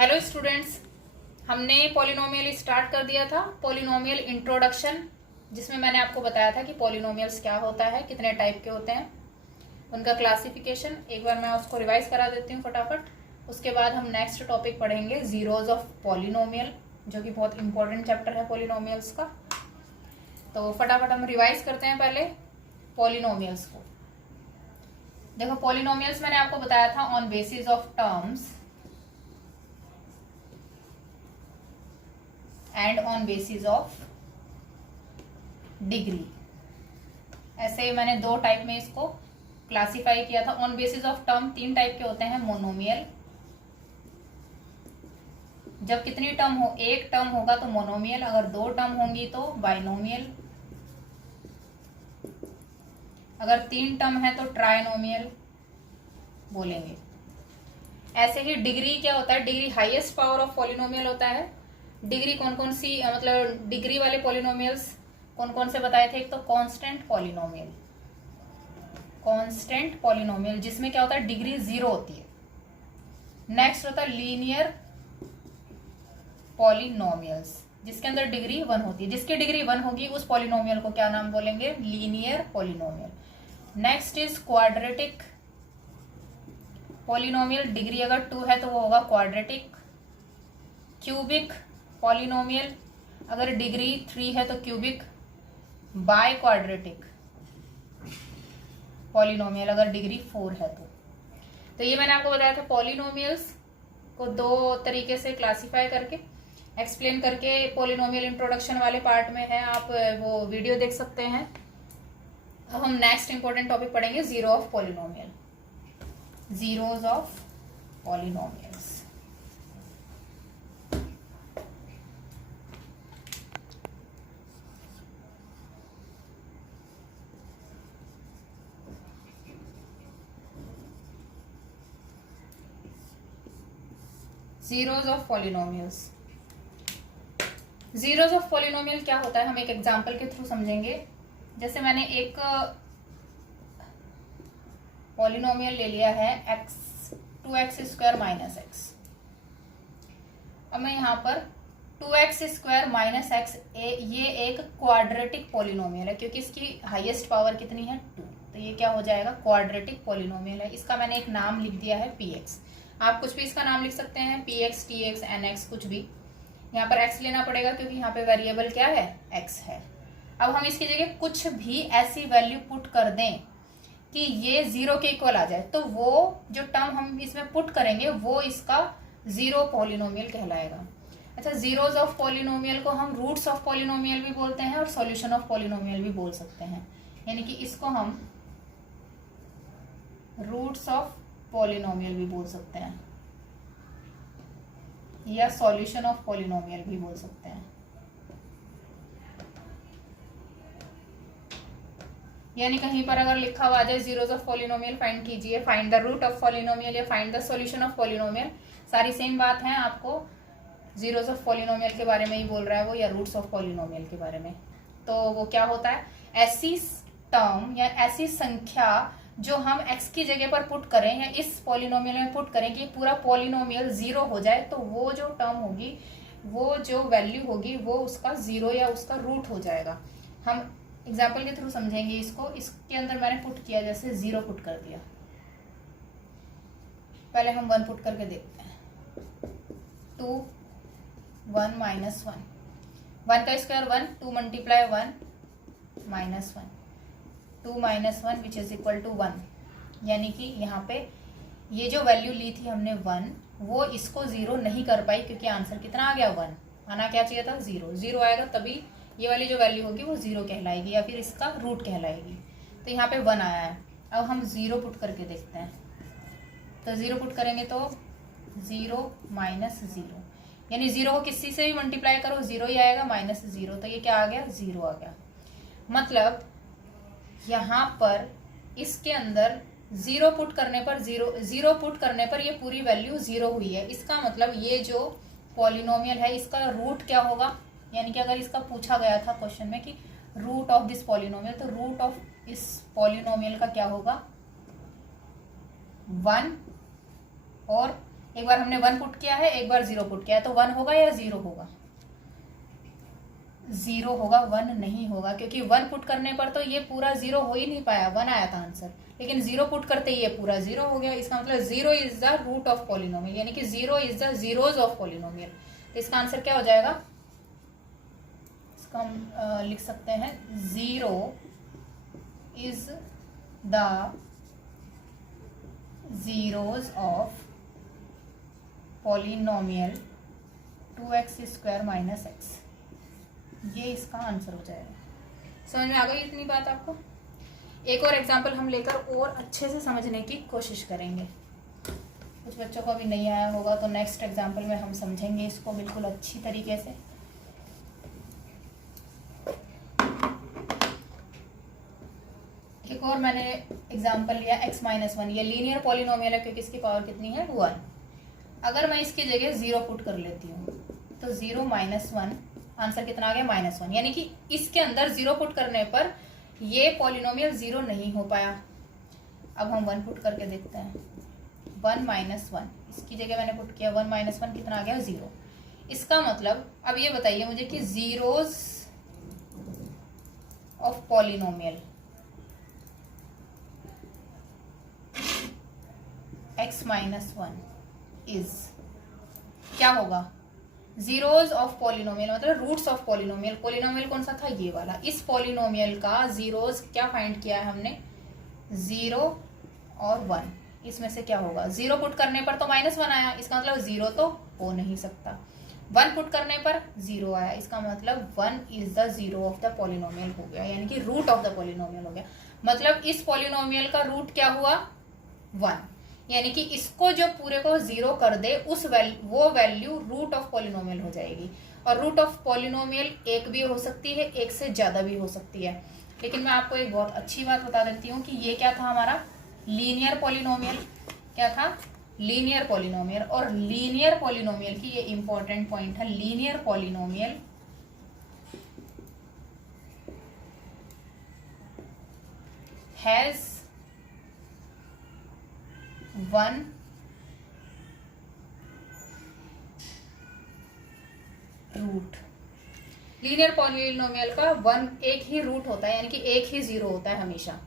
Hello students, हमने polynomial start कर दिया था। पॉलिनोमियल इंट्रोडक्शन, जिसमें मैंने आपको बताया था कि पॉलिनोमियल्स क्या होता है, कितने टाइप के होते हैं, उनका क्लासिफिकेशन। एक बार मैं उसको रिवाइज करा देती हूँ फटाफट। उसके बाद हम नेक्स्ट टॉपिक पढ़ेंगे जीरोज ऑफ पॉलिनोमियल, जो कि बहुत इंपॉर्टेंट चैप्टर है पॉलिनोमियल्स का। तो फटाफट हम रिवाइज करते हैं पहले पॉलिनोमियल्स को। देखो, पॉलिनोमियल्स मैंने आपको बताया था on basis of terms and on basis of degree. ऐसे मैंने दो टाइप में इसको क्लासिफाई किया था। ऑन बेसिस ऑफ टर्म तीन टाइप के होते हैं। मोनोमियल, जब कितनी टर्म हो, एक टर्म होगा तो मोनोमियल, अगर दो टर्म होंगी तो बाइनोमियल, अगर तीन टर्म है तो ट्राइनोमियल बोलेंगे। ऐसे ही डिग्री क्या होता है, degree highest power of polynomial होता है। डिग्री कौन कौन सी, मतलब डिग्री वाले पॉलिनोमियल्स कौन कौन से बताए थे। एक तो कांस्टेंट पॉलिनोमियल, कांस्टेंट पॉलिनोमियल जिसमें क्या होता है, डिग्री 0 होती है। नेक्स्ट होता है लीनियर पॉलिनोमियल्स, जिसके अंदर डिग्री 1 होती है। जिसकी डिग्री 1 होगी उस पॉलिनोमियल को क्या नाम बोलेंगे, linear polynomial. Next is quadratic polynomial, degree अगर 2 है तो वो होगा क्वाड्रेटिक। क्यूबिक पॉलिनोमियल, अगर डिग्री 3 है तो क्यूबिक। बाय क्वाड्रेटिक पॉलिनोमियल, अगर डिग्री 4 है तो ये मैंने आपको बताया था। पॉलिनोमियल्स को दो तरीके से क्लासिफाई करके एक्सप्लेन करके पॉलिनोमियल इंट्रोडक्शन वाले पार्ट में है, आप वो वीडियो देख सकते हैं। अब हम नेक्स्ट इंपॉर्टेंट टॉपिक पढ़ेंगे, zero of polynomial, zeros of polynomials. Zeros of polynomials. Zeros of polynomial क्या होता है, हम एक एग्जांपल के थ्रू समझेंगे। जैसे मैंने एक पॉलिनोमियल ले लिया है x, 2x square minus x. अब मैं यहाँ पर 2x स्क्वायर माइनस एक्स, ये एक क्वाड्रेटिक पॉलिनोमियल है, क्योंकि इसकी हाईएस्ट पावर कितनी है, 2। तो ये क्या हो जाएगा, क्वाड्रेटिक पॉलिनोमियल है। इसका मैंने एक नाम लिख दिया है px। आप कुछ भी इसका नाम लिख सकते हैं, px, tx, nx, कुछ भी। यहाँ पर x लेना पड़ेगा क्योंकि यहाँ पे वेरिएबल क्या है, x है। अब हम इसकी जगह कुछ भी ऐसी वैल्यू पुट कर दें कि ये 0 के इक्वल आ जाए, तो वो जो टर्म हम इसमें पुट करेंगे वो इसका जीरो पॉलिनोमियल कहलाएगा। अच्छा, जीरोज ऑफ पॉलिनोमियल को हम रूट्स ऑफ पॉलिनोमियल भी बोलते हैं और सॉल्यूशन ऑफ पॉलिनोमियल भी बोल सकते हैं। यानी कि इसको हम रूट्स ऑफ पॉलिनोमियल भी बोल सकते हैं या सॉल्यूशन ऑफ पॉलिनोमियल भी बोल सकते हैं। यानी कहीं पर अगर लिखा हुआ जाए जीरोज ऑफ पॉलिनोमियल फाइंड कीजिए, find the root of polynomial या find the solution of polynomial, सारी सेम बात है। आपको जीरोज ऑफ पॉलिनोमियल के बारे में ही बोल रहा है वो, या रूट्स ऑफ पॉलिनोमियल के बारे में। तो वो क्या होता है, ऐसी टर्म या ऐसी संख्या जो हम x की जगह पर पुट करें या इस पॉलिनोमियल में पुट करें कि पूरा पॉलिनोमियल 0 हो जाए, तो वो जो टर्म होगी, वो जो वैल्यू होगी, वो उसका 0 या उसका रूट हो जाएगा। हम एग्जाम्पल के थ्रू समझेंगे इसको। इसके अंदर मैंने पुट किया, जैसे 0 पुट कर दिया। पहले हम 1 पुट करके देखते हैं। 2, 1 माइनस 1, 1 का square 1, 2 multiply 1 minus 1, 2 minus 1 which is equal to 1। यानी कि यहाँ पे ये जो वैल्यू ली थी हमने 1, वो इसको 0 नहीं कर पाई, क्योंकि आंसर कितना आ गया, 1। आना क्या चाहिए था, 0। 0 आएगा तभी ये वाली जो वैल्यू होगी वो 0 कहलाएगी या फिर इसका रूट कहलाएगी। तो यहाँ पे 1 आया है। अब हम 0 पुट करके देखते हैं। तो 0 पुट करेंगे तो 0 माइनस 0, यानी 0 को किसी से भी मल्टीप्लाई करो 0 ही आएगा, माइनस 0। तो ये क्या आ गया, 0 आ गया। मतलब यहाँ पर इसके अंदर 0 पुट करने पर 0 पुट करने पर ये पूरी वैल्यू 0 हुई है। इसका मतलब ये जो पॉलिनोमियल है इसका रूट क्या होगा, यानी कि अगर इसका पूछा गया था क्वेश्चन में कि रूट ऑफ दिस पॉलिनोमियल, तो रूट ऑफ इस पॉलिनोमियल का क्या होगा, 1 और एक बार हमने 1 पुट किया है, एक बार 0 पुट किया है, तो 1 होगा या 0 होगा? 0 होगा, 1 नहीं होगा, क्योंकि 1 पुट करने पर तो ये पूरा 0 हो ही नहीं पाया, 1 आया था आंसर, लेकिन 0 पुट करते ही ये पूरा 0 हो गया। इसका मतलब 0 is the root of polynomial, यानी कि 0 is the zeros of polynomial. तो इसका आंसर क्या हो जाएगा? इसका हम लिख सकते हैं 0 is the zeros of polynomial 2x² - x। ये इसका आंसर हो जाएगा। समझ में आ गई इतनी बात आपको? एक और एग्जाम्पल हम लेकर और अच्छे से समझने की कोशिश करेंगे। कुछ बच्चों को अभी नहीं आया होगा तो नेक्स्ट एग्जाम्पल में हम समझेंगे इसको बिल्कुल अच्छी तरीके से। एक और मैंने एग्जाम्पल लिया x - 1। ये लीनियर पॉलिनोमियल है क्योंकि इसकी पावर कितनी है? 1। अगर मैं इसकी जगह 0 पुट कर लेती हूँ तो 0 - 1, आंसर कितना आ गया? -1। यानी कि इसके अंदर 0 पुट करने पर ये पॉलिनोमियल 0 नहीं हो पाया। अब हम 1 पुट करके देखते हैं। 1 - 1, इसकी जगह मैंने पुट किया 1 - 1, कितना आ गया? 0। इसका मतलब अब ये बताइए मुझे कि zeros of polynomial x - 1 is क्या होगा? जीरोज ऑफ पॉलिनोमियल मतलब रूट्स ऑफ पॉलिनोमियल। पॉलिनोमियल कौन सा था? ये वाला। इस पॉलिनोमियल का जीरोज क्या फाइंड किया है हमने? 0 और 1। इसमें से क्या होगा? 0 पुट करने पर तो -1 आया, इसका मतलब 0 तो हो नहीं सकता। 1 पुट करने पर 0 आया, इसका मतलब 1 is the zero of the polynomial हो गया, यानी कि रूट ऑफ द पॉलिनोमियल हो गया। मतलब इस पॉलिनोमियल का रूट क्या हुआ? 1। यानी कि इसको जो पूरे को 0 कर दे वो वैल्यू रूट ऑफ पॉलिनोमियल हो जाएगी। और रूट ऑफ पॉलिनोमियल एक भी हो सकती है, एक से ज्यादा भी हो सकती है। लेकिन मैं आपको एक बहुत अच्छी बात बता देती हूँ कि ये क्या था हमारा? Linear polynomial. क्या था? Linear polynomial. और लीनियर पॉलिनोमियल की ये इंपॉर्टेंट पॉइंट है, linear polynomial has 1 root. Linear polynomial का 1 एक ही रूट होता है, यानी कि एक ही 0 होता है हमेशा।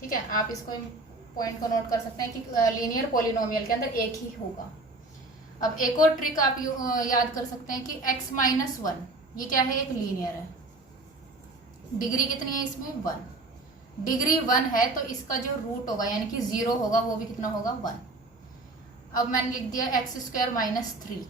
ठीक है, आप इसको पॉइंट को नोट कर सकते हैं कि लीनियर पॉलिनोमियल के अंदर एक ही होगा। अब एक और ट्रिक आप याद कर सकते हैं कि x - 1 ये क्या है? एक लीनियर है। डिग्री कितनी है इसमें? 1। डिग्री 1 है तो इसका जो रूट होगा यानी कि 0 होगा, वो भी कितना होगा? 1। अब मैंने लिख दिया x² - 3,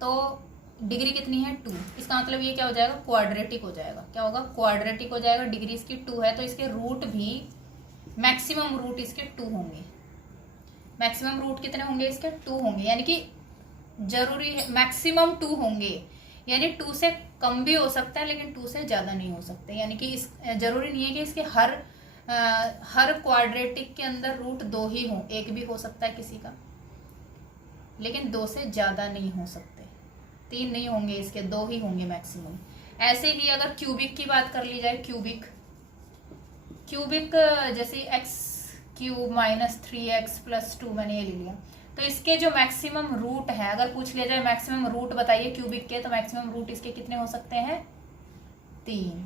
तो डिग्री कितनी है? 2। इसका मतलब ये क्या हो जाएगा? क्वाड्रेटिक हो जाएगा। क्या होगा? क्वाड्रेटिक हो जाएगा। डिग्री इसकी 2 है तो इसके रूट भी मैक्सिमम रूट इसके 2 होंगे। मैक्सिमम रूट कितने होंगे इसके? 2 होंगे, यानी कि जरूरी है मैक्सिमम 2 होंगे, यानी 2 से कम भी हो सकता है लेकिन 2 से ज्यादा नहीं हो सकते। यानी कि इस जरूरी नहीं है कि इसके हर क्वाड्रेटिक के अंदर रूट 2 ही हो, एक भी हो सकता है किसी का, लेकिन 2 से ज्यादा नहीं हो सकते। 3 नहीं होंगे इसके, 2 ही होंगे मैक्सिमम। ऐसे ही अगर क्यूबिक की बात कर ली जाए, क्यूबिक जैसे x³ - 3x + 2 मैंने ये ले लिया, तो इसके जो मैक्सिमम रूट है, अगर पूछ लिया जाए मैक्सिमम रूट बताइए क्यूबिक के, तो मैक्सिमम रूट इसके कितने हो सकते हैं? 3।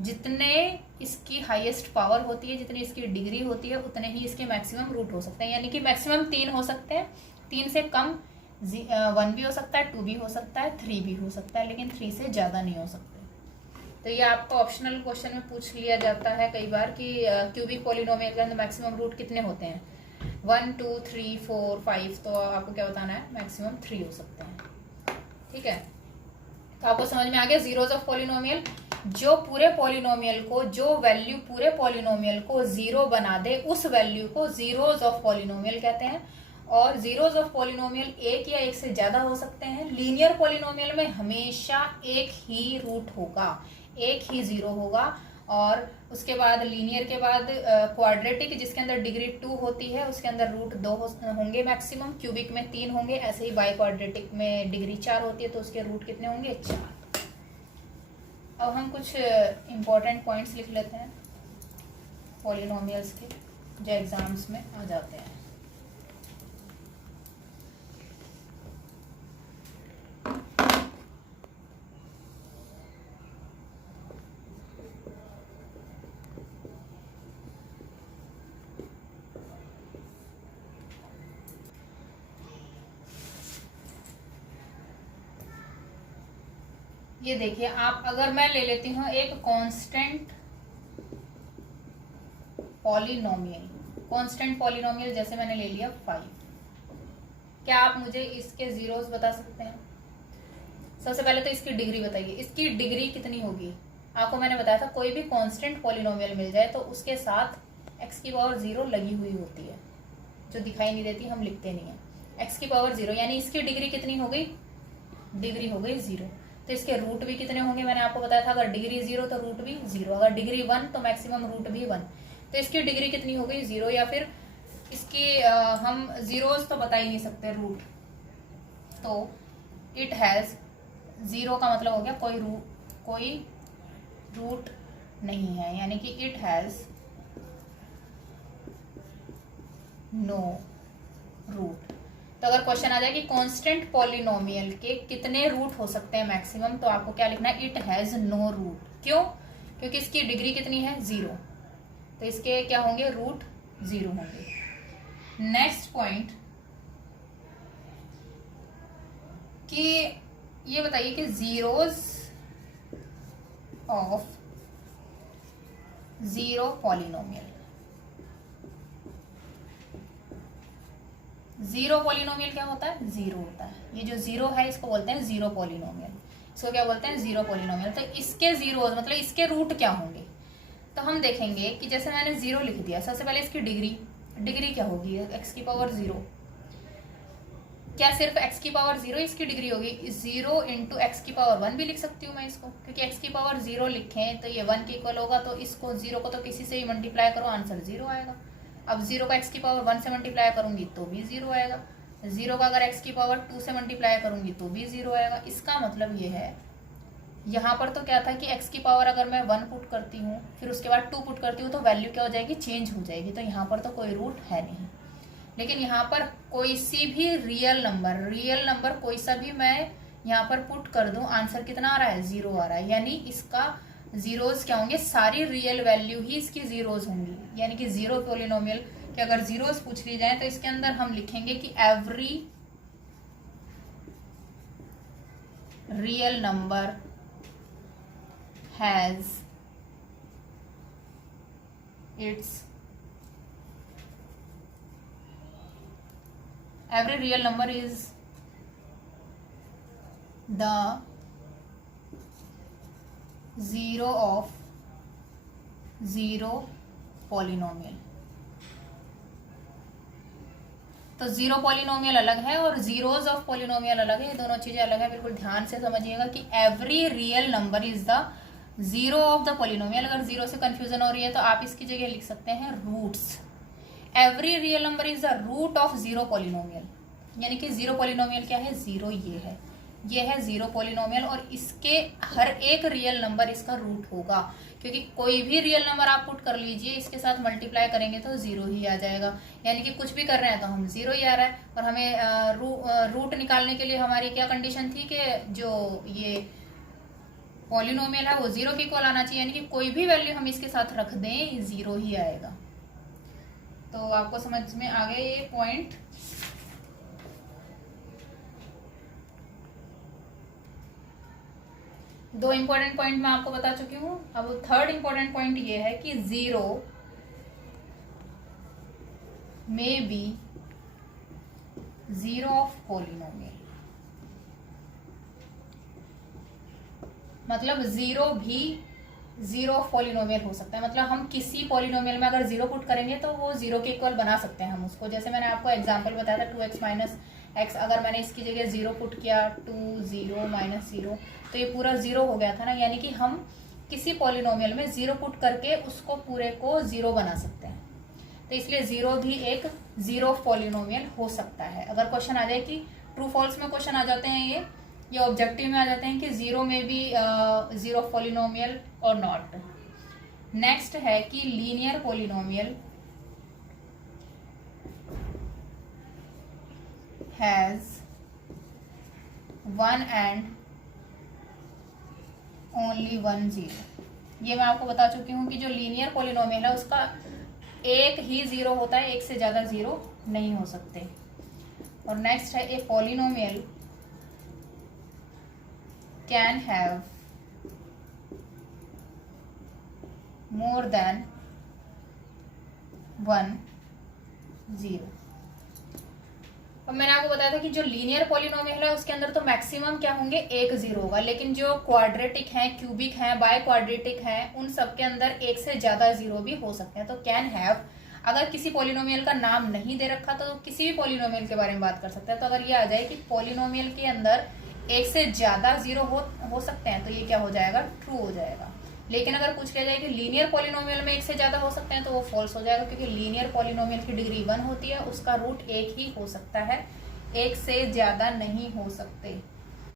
जितने इसकी हाईएस्ट पावर होती है, जितनी इसकी डिग्री होती है, उतने ही इसके मैक्सिमम रूट हो सकते हैं। यानी कि मैक्सिमम 3 हो सकते हैं। 3 से कम 1 भी हो सकता है, 2 भी हो सकता है, 3 भी हो सकता है, लेकिन 3 से ज्यादा नहीं हो सकते। तो ये आपको ऑप्शनल क्वेश्चन में पूछ लिया जाता है कई बार कि क्यूबिक पॉलिनोमियल के अंदर मैक्सिमम रूट कितने होते हैं? 1 2 3 4 5। तो आपको क्या बताना है? मैक्सिमम 3 हो सकते हैं। ठीक है, तो आपको समझ में आ गया जीरोज ऑफ पॉलिनोमियल। जो पूरे पॉलिनोमियल को, जो वैल्यू पूरे पॉलिनोमियल को 0 बना दे, उस वैल्यू को जीरोज ऑफ पॉलिनोमियल कहते हैं। और जीरोज ऑफ पॉलिनोमियल एक या एक से ज्यादा हो सकते हैं। लीनियर पॉलिनोमियल में हमेशा एक ही रूट होगा, एक ही 0 होगा। और उसके बाद लीनियर के बाद क्वाड्रेटिक जिसके अंदर डिग्री 2 होती है उसके अंदर रूट 2 होंगे मैक्सिमम, क्यूबिक में 3 होंगे, ऐसे ही बाई क्वाड्रेटिक में डिग्री 4 होती है तो उसके रूट कितने होंगे 4। अब हम कुछ इम्पोर्टेंट पॉइंट्स लिख लेते हैं पॉलिनोमियल्स के जो एग्जाम्स में आ जाते हैं। ये देखिए आप, अगर मैं ले लेती हूँ एक कांस्टेंट पॉलिनोमियल जैसे मैंने ले लिया 5, क्या आप मुझे इसके जीरोस बता सकते हैं? सबसे पहले तो इसकी डिग्री बताइए, इसकी डिग्री कितनी होगी? आपको मैंने बताया था कोई भी कांस्टेंट पॉलिनोमियल मिल जाए तो उसके साथ x की पावर 0 लगी हुई होती है, जो दिखाई नहीं देती, हम लिखते नहीं है। x की पावर 0 यानी इसकी डिग्री कितनी हो गई? डिग्री हो गई 0। तो इसके रूट भी कितने होंगे? मैंने आपको बताया था अगर डिग्री 0 तो रूट भी 0, अगर डिग्री 1 तो मैक्सिमम रूट भी 1। तो इसकी डिग्री कितनी हो गई? 0। या फिर इसकी हम जीरोस तो बता ही नहीं सकते रूट, तो इट हैज 0 का मतलब हो गया कोई रूट नहीं है, यानी कि इट हैज नो रूट। तो अगर क्वेश्चन आ जाए कि कांस्टेंट पॉलिनोमियल के कितने रूट हो सकते हैं मैक्सिमम, तो आपको क्या लिखना है? It has no root. क्यों? क्योंकि इसकी डिग्री कितनी है? 0, तो इसके क्या होंगे? रूट 0 होंगे। नेक्स्ट पॉइंट कि ये बताइए कि जीरोस ऑफ 0 पॉलिनोमियल, 0 पॉलिनोमियल क्या होता है? 0 होता है। ये जो 0 है इसको बोलते हैं 0 पॉलिनोमियल, इसको क्या बोलते हैं? 0 पॉलिनोमियल। तो इसके जीरोस मतलब इसके रूट क्या होंगे? तो हम देखेंगे कि जैसे मैंने 0 लिख दिया, सबसे पहले इसकी डिग्री क्या होगी? x की पावर 0। क्या सिर्फ x की पावर 0 इसकी डिग्री होगी? 0 इंटू एक्स की पावर 1 भी लिख सकती हूँ मैं इसको, क्योंकि x की पावर 0 लिखें तो ये 1 के इक्वल होगा, तो इसको 0 को तो किसी से ही मल्टीप्लाई करो, आंसर 0 आएगा। अब 0 को x की पावर 1 से मल्टीप्लाई करूंगी तो भी 0 आएगा, 0 का अगर x की पावर 2 से मल्टीप्लाई करूंगी तो भी 0 आएगा। इसका मतलब ये है, यहाँ पर तो क्या था कि x की पावर अगर मैं 1 पुट करती हूँ फिर उसके बाद 2 पुट करती हूँ तो वैल्यू क्या हो जाएगी? चेंज हो जाएगी। तो यहाँ पर तो कोई रूट है नहीं, लेकिन यहाँ पर कोई सी भी रियल नंबर कोई सा भी मैं यहाँ पर पुट कर दूं, आंसर कितना आ रहा है? 0 आ रहा है। यानी इसका जीरोस क्या होंगे? सारी रियल वैल्यू ही इसकी जीरोस होंगी। यानी कि 0 पॉलिनोमियल के अगर जीरोस पूछ ली जाए तो इसके अंदर हम लिखेंगे कि every real number has its every real number is the zero of 0 polynomial। तो 0 पॉलिनोमियल अलग है और जीरोज ऑफ पॉलिनोमियल अलग है, ये दोनों चीजें अलग है। बिल्कुल ध्यान से समझिएगा कि every real number is the 0 of the polynomial. अगर 0 से कंफ्यूजन हो रही है तो आप इसकी जगह लिख सकते हैं roots. Every real number is the root of 0 polynomial, यानी कि 0 पॉलिनोमियल क्या है? 0 ये है 0 पॉलिनोमियल, और इसके हर एक रियल नंबर इसका रूट होगा, क्योंकि कोई भी रियल नंबर आप पुट कर लीजिए इसके साथ मल्टीप्लाई करेंगे तो 0 ही आ जाएगा। यानी कि कुछ भी कर रहे हैं तो हम 0 ही आ रहा है। और हमें रूट निकालने के लिए हमारी क्या कंडीशन थी कि जो ये पॉलिनोमियल है वो 0 के इक्वल आना चाहिए, यानी कि कोई भी वैल्यू हम इसके साथ रख दें 0 ही आएगा। तो आपको समझ में आ गया ये पॉइंट। दो इंपॉर्टेंट पॉइंट मैं आपको बता चुकी हूँ। अब थर्ड इंपॉर्टेंट पॉइंट ये है कि 0 में बी 0 ऑफ पॉलिनोमियल, मतलब 0 भी 0 ऑफ पॉलिनोमियल हो सकता है। मतलब हम किसी पॉलिनोमियल में अगर 0 पुट करेंगे तो वो 0 के इक्वल बना सकते हैं हम उसको। जैसे मैंने आपको एग्जांपल बताया था 2x माइनस x, अगर मैंने इसकी जगह 0 पुट किया 2 0 माइनस 0 तो ये पूरा 0 हो गया था ना। यानी कि हम किसी पॉलिनोमियल में जीरो पुट करके उसको पूरे को जीरो बना सकते हैं। तो इसलिए जीरो भी एक जीरो पॉलिनोमियल हो सकता है। अगर क्वेश्चन आ जाए कि ट्रू फॉल्स में क्वेश्चन आ जाते हैं ये ऑब्जेक्टिव में आ जाते हैं कि जीरो में भी जीरो पॉलिनोमियल और नॉट। नेक्स्ट है कि linear polynomial has one and only one zero. ये मैं आपको बता चुकी हूं कि जो लीनियर पॉलिनोमियल है उसका एक ही जीरो होता है, एक से ज्यादा जीरो नहीं हो सकते। और नेक्स्ट है a polynomial can have more than one zero. अब मैंने आपको बताया था कि जो लीनियर पॉलिनोमियल है उसके अंदर तो मैक्सिमम क्या होंगे, एक जीरो होगा, लेकिन जो क्वाड्रेटिक है, क्यूबिक है, बाय क्वाड्रेटिक है, उन सब के अंदर एक से ज्यादा जीरो भी हो सकते हैं। तो कैन हैव, अगर किसी पॉलिनोमियल का नाम नहीं दे रखा तो किसी भी पॉलिनोमियल के बारे में बात कर सकते हैं। तो अगर ये आ जाए कि पॉलिनोमियल के अंदर एक से ज्यादा जीरो हो सकते हैं तो ये क्या हो जाएगा, ट्रू हो जाएगा। लेकिन अगर पूछ लिया जाए कि लीनियर पॉलिनोमियल में एक से ज्यादा हो सकते हैं तो वो फॉल्स हो जाएगा, क्योंकि लीनियर पॉलिनोमियल की डिग्री 1 होती है, उसका रूट एक ही हो सकता है, एक से ज्यादा नहीं हो सकते।